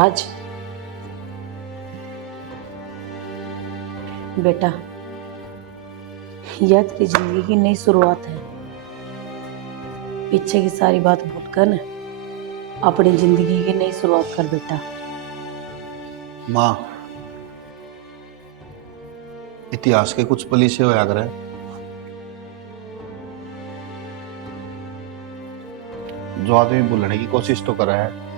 राज, बेटा, यह तेरी जिंदगी की नई शुरुआत है। पीछे की सारी बात भूलकर न अपनी जिंदगी की नई शुरुआत कर बेटा। माँ, इतिहास के कुछ पल से होया करे जो आदमी भूलने की कोशिश तो कर रहा है,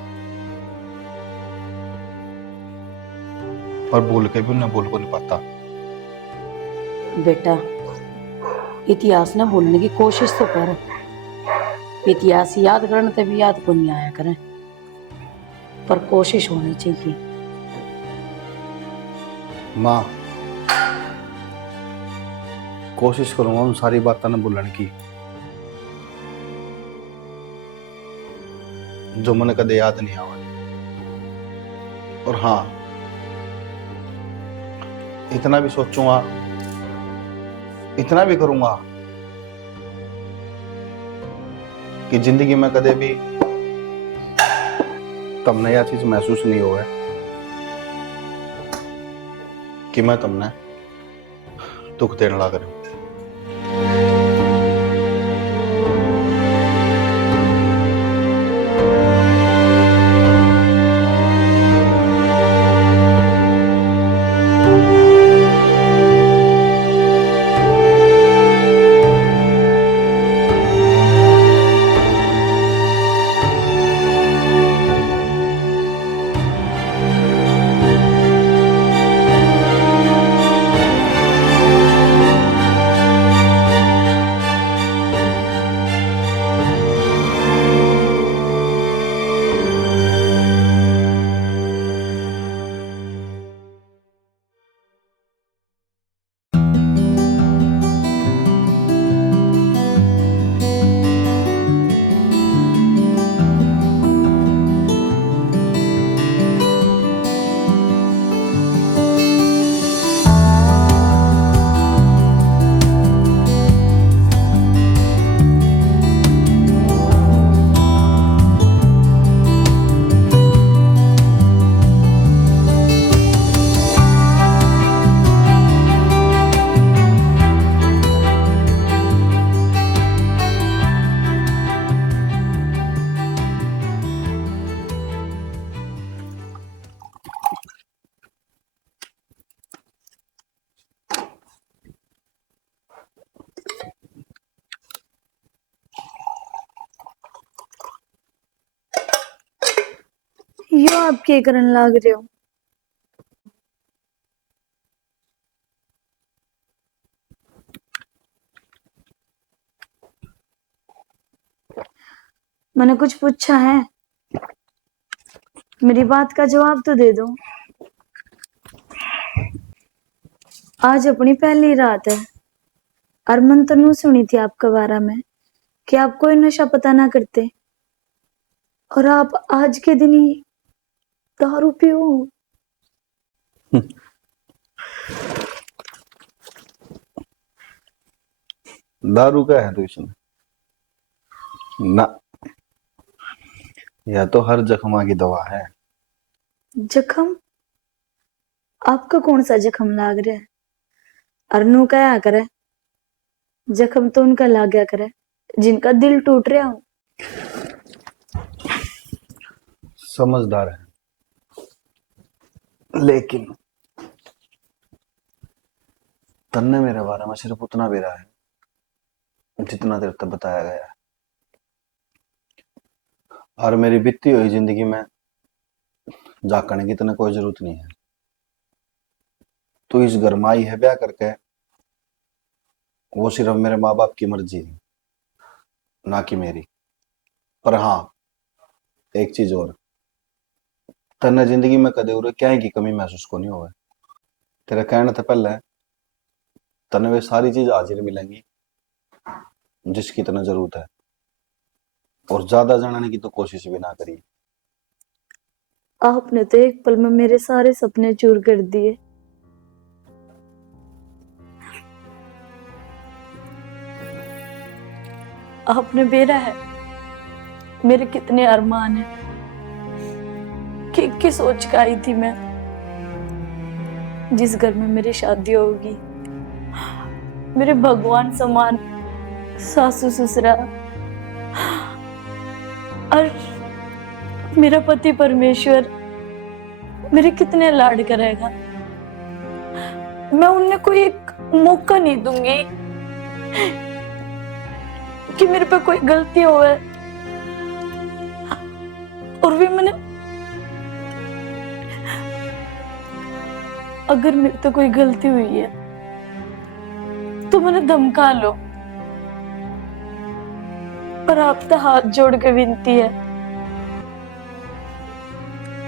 पर भूल के भी उन्हें भूल को नहीं पाता। बेटा, इतिहास न भूलने की कोशिश तो कर। इतिहास याद करने तभी याद को नहीं आया करें, पर कोशिश होनी चाहिए। माँ, कोशिश करूंगा उन सारी बातें न भूलने की जो मैंने कदे याद नहीं आवा। और हाँ, इतना भी सोचूंगा, इतना भी करूंगा कि जिंदगी में कदे भी तुमने यह चीज महसूस नहीं हुआ है कि मैं तुमने दुख देने लगा रहा हूं। यो आप के करन लाग रहे हो? मैंने कुछ पूछा है? मेरी बात का जवाब तो दे दो। आज अपनी पहली रात है और मन तनु सुनी थी आपके बारे में कि आप कोई नशा पता ना करते, और आप आज के दिन ही दारू पियो। दारू का है तो इसमें ना, यह तो हर जख्मा की दवा है। जख्म? आपका कौन सा जख्म लाग रहा है? अरनू क्या करे, जख्म तो उनका लाग गया करे जिनका दिल टूट रहा हो। समझदार है, लेकिन तन्ने मेरे बारे में सिर्फ उतना भी रहा है जितना देर तक बताया गया है। और मेरी बीती हुई जिंदगी में जागने की इतना कोई जरूरत नहीं है। तो इस घर में आई है ब्याह करके, वो सिर्फ मेरे माँ बाप की मर्जी है, ना कि मेरी। पर हाँ, एक चीज और, तन्ने जिंदगी में कदे उरे क्या की कमी महसूस को नहीं होगा। तेरे कहने से पहले तन्ने वे सारी चीज हाजिर मिलेंगी जिसकी तन्ने जरूरत है, और ज्यादा जानने की तो कोशिश भी ना करी। आपने तो एक पल में मेरे सारे सपने चूर कर दिए। आपने बेरा है मेरे कितने अरमान हैं, की सोच का आई थी मैं, जिस घर में मेरी शादी होगी मेरे भगवान समान सासू ससुरा और मेरा पति परमेश्वर मेरे कितने लाड करेगा। मैं उन्हें कोई एक मौका नहीं दूंगी कि मेरे पे कोई गलती होवे। और भी मैंने अगर मेरे तो कोई गलती हुई है तो मैंने धमका लो, पर आप तो हाथ जोड़ के विनती है,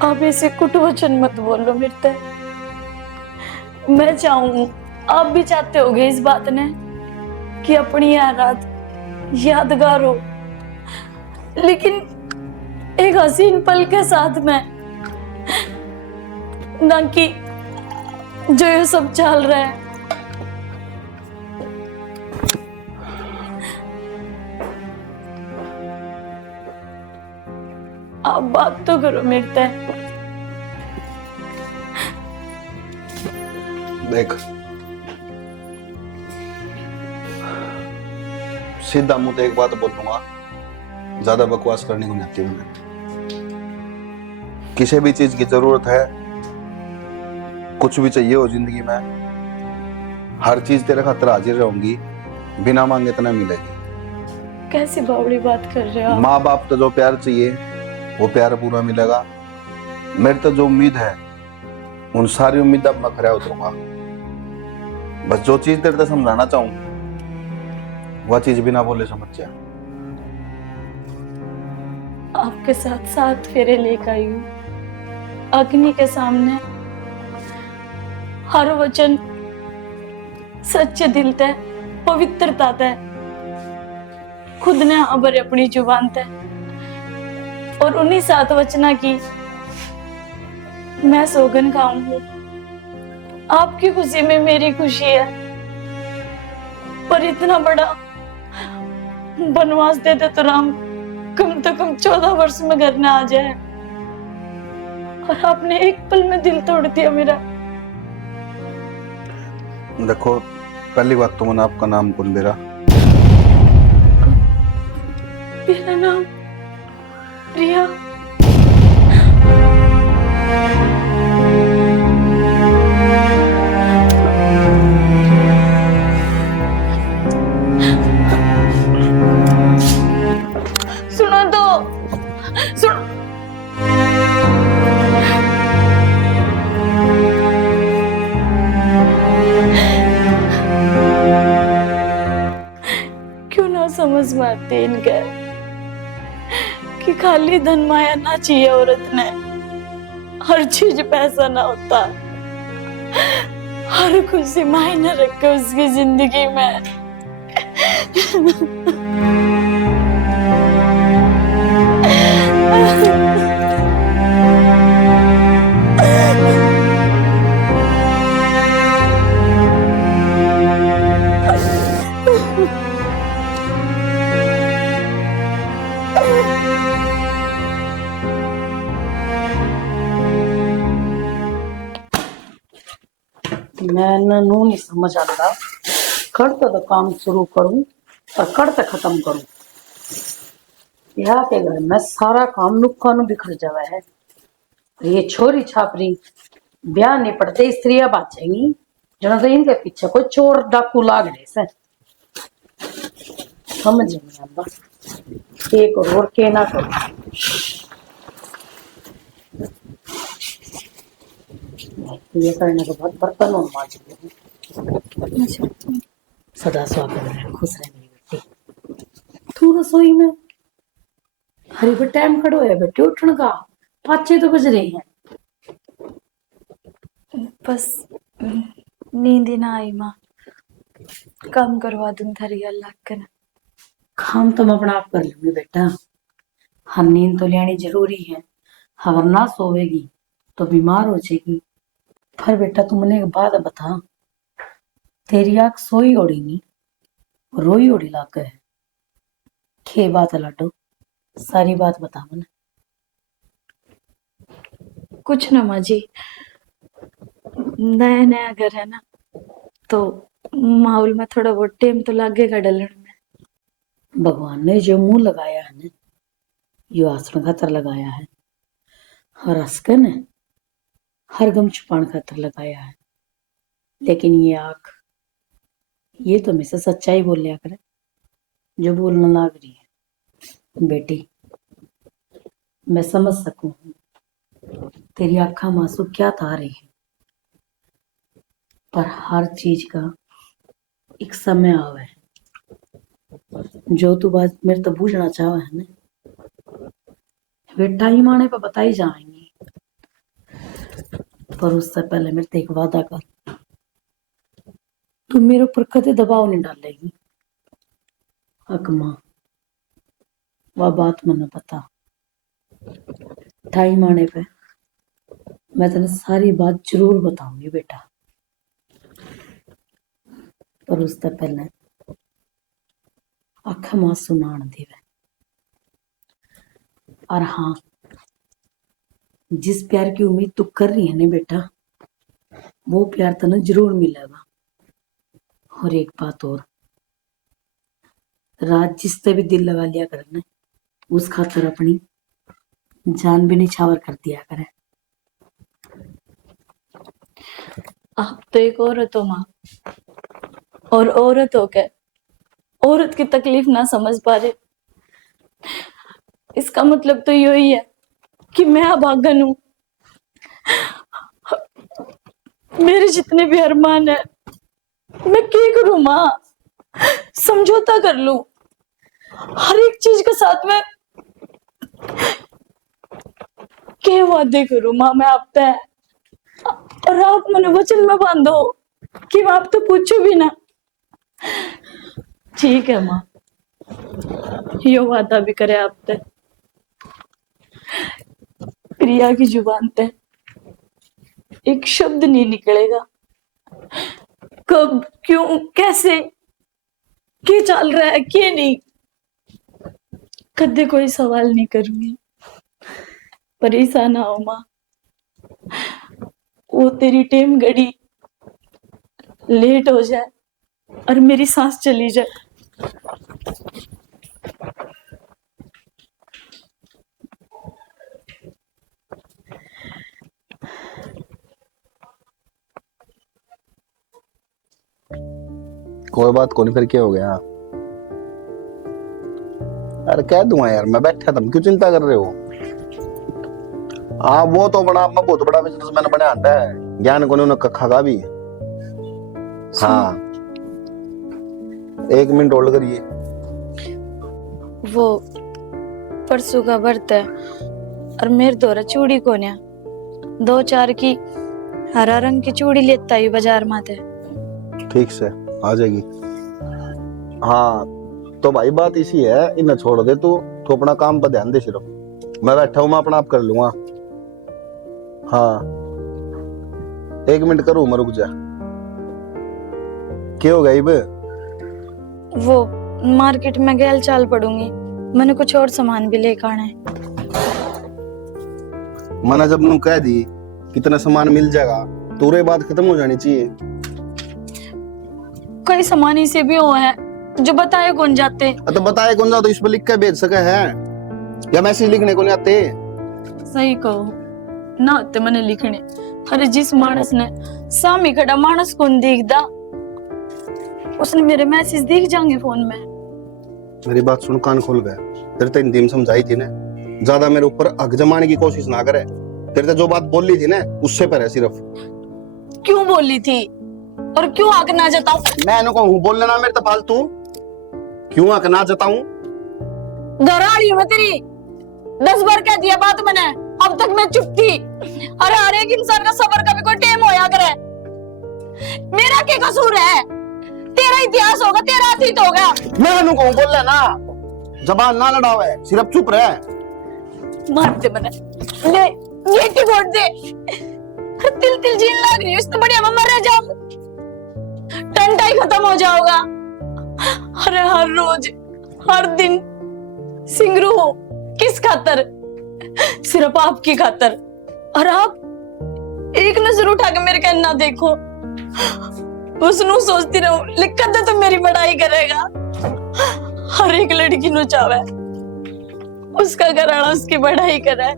आप ऐसे कुट वचन मत बोलो मेरे ते। मैं चाहूं, आप भी चाहते होगे इस बात ने कि अपनी यह रात यादगार हो, लेकिन एक हसीन पल के साथ में, ना कि जो ये सब चल रहा है। आप बात तो करो मेरे से। देख, सीधा मुंह एक बात बोलूंगा, ज्यादा बकवास करने को नहीं आती मुझे। किसी भी चीज की जरूरत है, कुछ भी चाहिए हो जिंदगी में, हर चीज तेरे खातिर हाजिर रहूंगी, बिना मांगे इतना मिलेगी। कैसी बावड़ी बात कर रहे हो आप? माँ बाप तो जो प्यार चाहिए वो प्यार पूरा मिलेगा। मेरे तो जो उम्मीद है उन सारी उम्मीद अब मैं खरा उतरूंगा। बस जो चीज तेरे से समझाना चाहूं वह चीज बिना बोले समझ जा। आपके साथ 7 फेरे लेकर आई हूँ, अग्नि के सामने हर वचन सच्चे दिल ते, पवित्रता ते खुद ने अबर अपनी जुबान ते, और उन्हीं 7 वचना की मैं सौगन खाऊंगी। आपकी खुशी में मेरी खुशी है, पर इतना बड़ा वनवास देते तो राम कम से कम 14 वर्ष में घर न आ जाए, और आपने एक पल में दिल तोड़ दिया मेरा। देखो, पहली बात तो मैंने आपका नाम कौन दे रहा? मेरा नाम रिया। सुनो तो, सुनो। क्यों ना समझ में आते इनके कि खाली धन माया ना चाहिए औरत ने, हर चीज पैसा ना होता, हर खुशी मायने रखे उसकी जिंदगी में। मैं नू नहीं समझ आता, करते तो काम शुरू करूं और करते खत्म करूं। यहाँ के घर में सारा काम नुक्का नु बिखर जावा है। ये छोरी छापरी ब्याह नहीं पड़ते स्त्रियां बाचेंगी, जना तो इनके पीछे कोई चोर डाकू लाग रहे से। समझ नहीं आता के करो और के ना करो। ये करने के बाद बर्तन और मांज सदा स्वागत रहे, खुश रहे मेरी बेटी। तू रसोई में हरी पे टाइम खड़ो है बेटे उठने का, 5-6 तो बज रहे हैं। बस नींद ही ना आई माँ, काम करवा दूं थारी अल्लाह कर। काम तो मैं अपना आप कर लूंगी बेटा, हाँ नींद तो लेनी जरूरी है। अगर ना सोएगी तो बीमार हो जाएगी। पर बेटा तू मुझे एक बात बता, तेरी आंख सोई ओढ़ी नहीं रोई ओढ़ी लाग है, के बात है लाडो, सारी बात बता मने। कुछ ना माँ जी, नया नया घर है ना, तो माहौल में थोड़ा बहुत टाइम तो लगेगा डलन में। भगवान ने जो मुंह लगाया है ना, यो आसण खातर लगाया है, हर हंसकर ने हर गम छुपाने खातर लगाया है। लेकिन ये आंख, ये तो हमेशा सच्चाई बोल लिया करे जो बोलना लाग रही है। बेटी, मैं समझ सकूं तेरी आंखा में आंसू क्या था रही है, पर हर चीज का एक समय आवे है। जो तू बात मेरे तो पूछना चाहे है ना, वे टाइम आने पर बताई जाएंगी, पर उससे पहले मेरे से एक वादा कर, तू मेरे ऊपर कदे दबाव नहीं डालेगी। हक मां, वह बात मैंने बता, टाइम आने पे मैं तेने सारी बात जरूर बताऊंगी बेटा, पर उससे पहले अख मां सुनान देवे। और हाँ, जिस प्यार की उम्मीद तू कर रही है ना बेटा, वो प्यार तने जरूर मिलेगा। और एक बात और, रात जिससे भी दिल लगा लिया करे ना, उस खातर अपनी जान भी निछावर कर दिया करे। आप तो एक औरत हो माँ, और औरत हो के औरत की तकलीफ ना समझ पा रहे, इसका मतलब तो यही है कि मैं अभागन हूं। मेरे जितने भी अरमान है, मैं क्या करूं माँ? समझौता कर लूं हर एक चीज के साथ में, क्या वादे करूं माँ मैं आप पे, और आप मैंने वचन में बांधो कि मैं आप तो पूछू भी ना। ठीक है माँ, यो वादा भी करे आप पे, प्रिया की जुबान पे एक शब्द नहीं निकलेगा। कब, क्यों, कैसे, क्या चल रहा है, क्या नहीं, कदे कोई सवाल नहीं करूंगी। परेशान ना हो माँ, वो तेरी टेम घड़ी लेट हो जाए और मेरी सांस चली जाए, कोई बात को नहीं, फिर क्या हो गया? अरे कह दूंगा यार, मैं बैठा था, क्यों चिंता कर रहे हो? हाँ, वो तो बड़ा मैं बहुत बड़ा बिजनेस मैंने बना आता है, ज्ञान को नहीं कखा का भी। हाँ, 1 मिनट होल्ड करिए। वो परसों का व्रत है और मेरे द्वारा चूड़ी को न्या 2-4 की हरा रंग की चूड़ी लेता ही बाजार माते। ठीक से आ जाएगी। हाँ, तो भाई बात इसी है, इन्हें छोड़ दे तू अपना काम पर ध्यान दे सिर्फ। मैं बैठा हूँ, मैं अपना आप कर लूंगा। हाँ, 1 मिनट करूँ मैं, रुक जा। क्या हो गया इब? वो मार्केट में गैल चाल पड़ूंगी, मैंने कुछ और सामान भी लेकर आना है। मैंने जब नू कह दी कितना सामान मिल जाएगा, तो रे बात खत्म हो जानी चाहिए। कई सामान ऐसे भी हुए हैं जो बताए कौन जाते। तो बताए कौन जा, तो इस पर लिख के भेज सके है, या मैसेज लिखने को नहीं आते? सही कहो ना, आते मैंने लिखने। अरे जिस मानस ने सामी खड़ा मानस कौन देखदा, उसने मेरे मैसेज देख जाएंगे फोन में। मेरी बात सुन, कान खोल गया। तेरे तो हिंदी में समझाई थी ना, ज्यादा मेरे ऊपर हक जमाने की कोशिश ना करे। तेरे तो जो बात बोल ली थी ना, उससे पर है सिर्फ। क्यों बोली थी और क्यों हक ना जताऊं? मैं इनको हूँ बोल लेना मेरे तो फालतू, क्यों हक ना जताऊं? दोहराड़ी हूं मैं तेरी, 10 बार कह दिया बात मैंने, अब तक मैं चुप थी। अरे हर एक इंसान का सबर का भी कोई टेम होया करे, मेरा क्या कसूर है? तेरा इतिहास होगा, तेरा अतीत होगा। मैं इनको हूँ बोल लेना, जबान ना लड़ावे, सिर्फ चुप रहे। मार दे मैंने, ले ये टिपोट दे। तिल तिल जीन लग रही है, इससे बढ़िया मैं मर जाऊं, टंटा ही खत्म हो जाओगा। अरे हर रोज हर दिन सिंगरू हो, किस खातर? सिर्फ आपकी खातर, और आप एक नजर उठा के मेरे कहना देखो, उसनु सोचती रहूं लिखत दे तो मेरी बड़ाई करेगा। हर एक लड़की नु चाहे उसका घराना उसकी बड़ाई करे,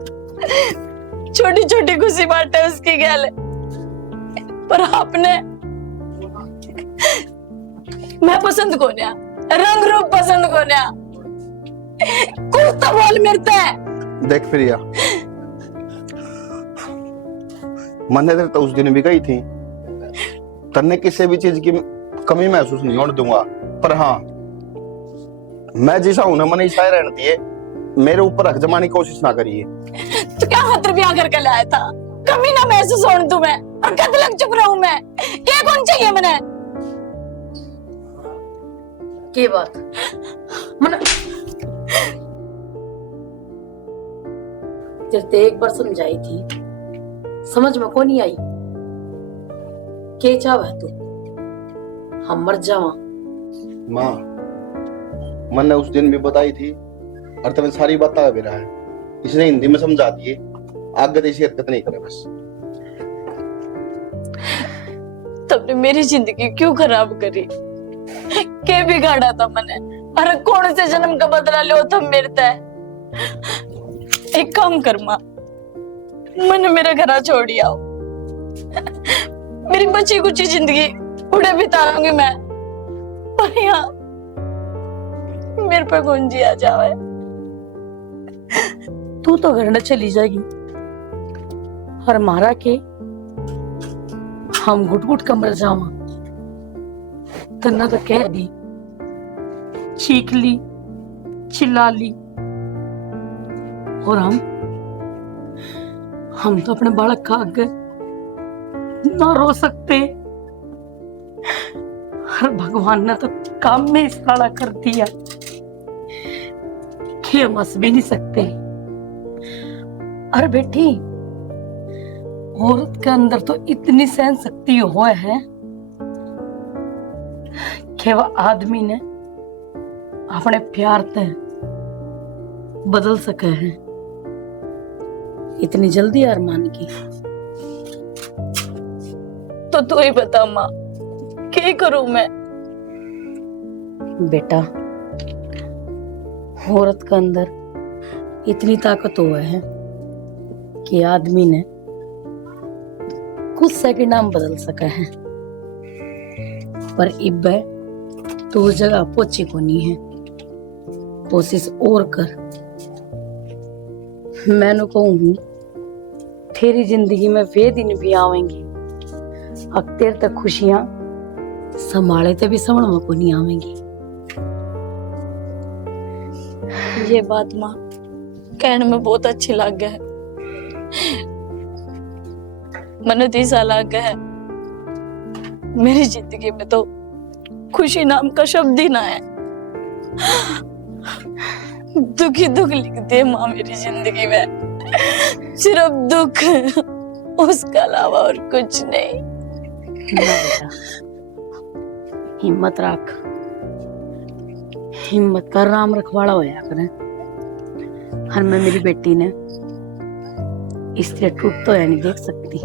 छोटी छोटी खुशी बांटे उसकी गैल, पर आपने मैं पसंद को नया रंग रूप पसंद को नया कुछ तो बोल मिलता है। देख प्रिया, मैंने तेरे तो उस दिन भी कही थी तन्ने किसी भी चीज की कमी महसूस नहीं होने दूंगा, पर हाँ मैं जैसा हूं ना मैंने ऐसा ही रहना चाहिए, मेरे ऊपर हक जमाने की कोशिश ना करिए। तो क्या खतर ब्याह करके लाया था, कमी ना महसूस होने तुम्हें और कद लग चुप रहूं मैं, ये कौन चाहिए मैंने के बात मन तेरे एक बार समझाई थी, समझ में को नहीं आई। के चाहे तू हम मर जावा। माँ मैंने उस दिन भी बताई थी और तुम्हें सारी बात आ भी रहा है, इसने हिंदी में समझा दिए, आगे तो ऐसी हरकत नहीं करे बस। तुमने मेरी जिंदगी क्यों खराब करी, के बिगाड़ा था मैंने, अरे कौन से जन्म का बदला लो तुम मेरे ते। एक काम कर माँ, मैंने मेरा घर छोड़ आओ, मेरी बची कुछ जिंदगी उड़े बिताऊंगी मैं, पर यहाँ मेरे पे कौन जिया जावे। तू तो घर न चली जाएगी और मारा के हम घुट घुट कमर जावा, तन्ना तो कह दी, चीख ली, चिल्ला ली, और हम तो अपने बालक का आगे ना रो सकते, और भगवान ने तो काम में इशारा कर दिया कि हम हंस भी नहीं सकते। अरे बेटी, औरत के अंदर तो इतनी सहन शक्ति हो है कि वह आदमी ने अपने प्यार ते बदल सके हैं। इतनी जल्दी अरमान की? तो तू ही बता माँ, क्या करूं मैं। बेटा, औरत के अंदर इतनी ताकत हुआ है कि आदमी ने कुछ सेकंड में बदल सका है, पर इब तो उस जगह पहुंची को नहीं है। कोशिश और कर। मैंने कहूँ तेरी जिंदगी में वे दिन भी आवेंगे अब तेरे तक खुशियां संभाले ते भी समझ में को नहीं आवेंगी। ये बात माँ कहने में बहुत अच्छी लग है, मन तो ऐसा लग है मेरी जिंदगी में तो खुशी नाम का शब्द ही ना है। दुख ही दुख लिख दे माँ मेरी जिंदगी में, सिर्फ दुख, उसका अलावा और कुछ नहीं। ना बेटा, हिम्मत रख, हिम्मत का राम रखवाड़ा होया करे। हर मैं मेरी बेटी ने इस तरह टूट तो है नहीं देख सकती।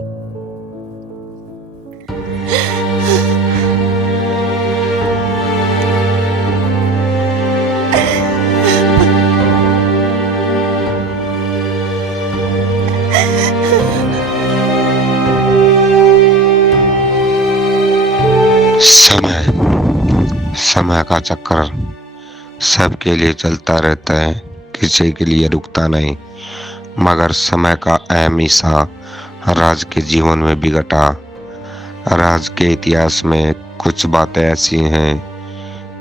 समय का चक्कर सबके लिए चलता रहता है, किसी के लिए रुकता नहीं, मगर समय का अहम हिस्सा राज के जीवन में भी घटा। राज के इतिहास में कुछ बातें ऐसी हैं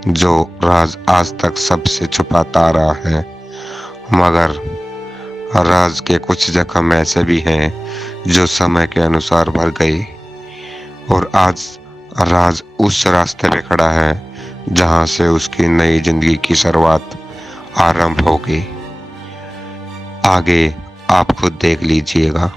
जो राज आज तक सबसे छुपाता आ रहा है, मगर राज के कुछ जख्म ऐसे भी हैं जो समय के अनुसार भर गए, और आज राज उस रास्ते पे खड़ा है जहां से उसकी नई जिंदगी की शुरुआत आरंभ होगी। आगे आप खुद देख लीजिएगा।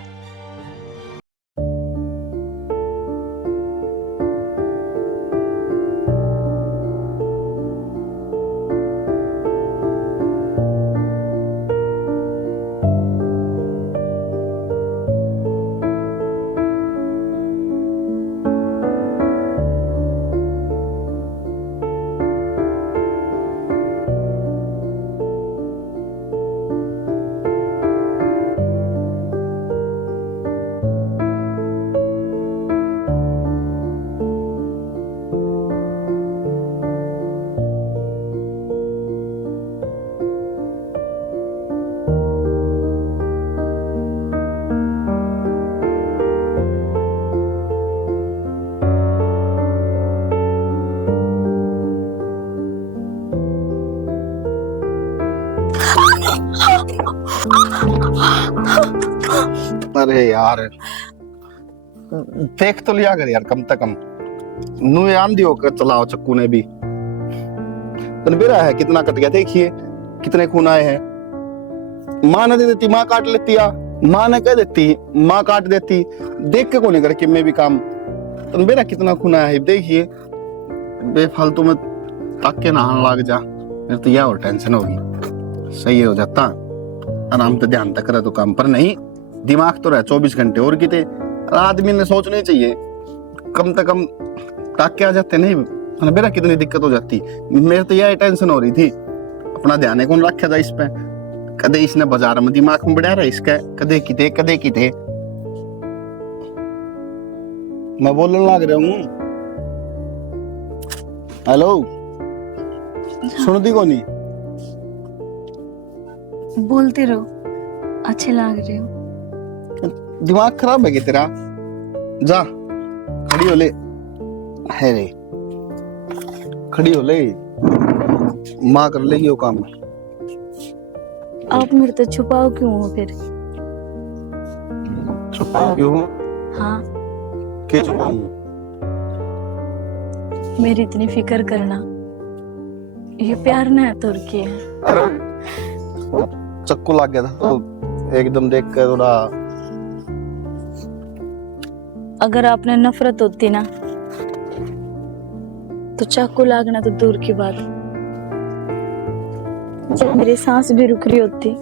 अरे यार देख तो लिया कर यार, कम से कम नू आंधी होकर चलाओ चक्कू ने भी। तन बेरा है कितना कट गया, देखिए कितने खून आए हैं। माँ ने दे देती, माँ काट लेती, या माँ ने कह देती, माँ काट देती। देख के कौन करे कि मैं भी काम। तन बेरा कितना खून आया है, देखिए। बेफालतू में ताक के नहाने लग जा, मेरे तो यह और टेंशन होगी। सही हो जाता, आराम से ध्यान तक करे तो काम, पर नहीं, दिमाग तो रहे 24 घंटे। और कितने आदमी ने सोचना चाहिए, कम से कम ताक के आ जाते नहीं। मेरा कितनी दिक्कत हो जाती। मेरे तो यह टेंशन हो रही थी, अपना ध्यान कौन रखा था इस पे। कदे इसने बाजार में दिमाग में बढ़ा रहा इसका, कदे किते कदे किते। मैं बोलने लग रहा हूँ। हेलो, सुनती को नहीं? बोलते रहो, अच्छे लग रहे हो। दिमाग खराब है क्या तेरा? जा खड़ी हो ले। है रे, खड़ी हो ले, माँ कर लेगी वो काम। आप मेरे तो छुपाओ क्यों हो फिर? छुपाओ क्यों? हाँ, क्या छुपाऊं? मेरी इतनी फिक्र करना, ये प्यार ना है तो और क्या है? अरे चक्कू लग गया था तो एकदम देख कर थोड़ा। अगर आपने नफरत होती ना तो चाकू लागना तो दूर की बात। जब मेरी सांस भी रुक रही होती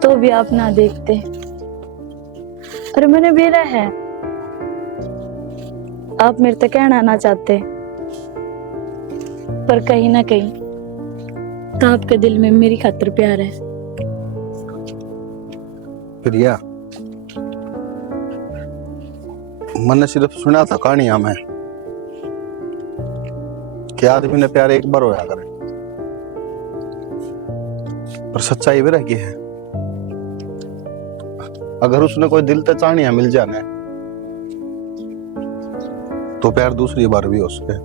तो भी आप ना देखते। और मैंने बेरा है, आप मेरे तक कहना ना चाहते, पर कहीं ना कहीं तो आपके दिल में मेरी खातिर प्यार है। प्रिया, मैंने सिर्फ सुना था कहानियां में कि आदमी ने प्यार एक बार होया करे, पर सच्चाई भी रही है। अगर उसने कोई दिल ते चाहनियां मिल जाने तो प्यार दूसरी बार भी हो सके।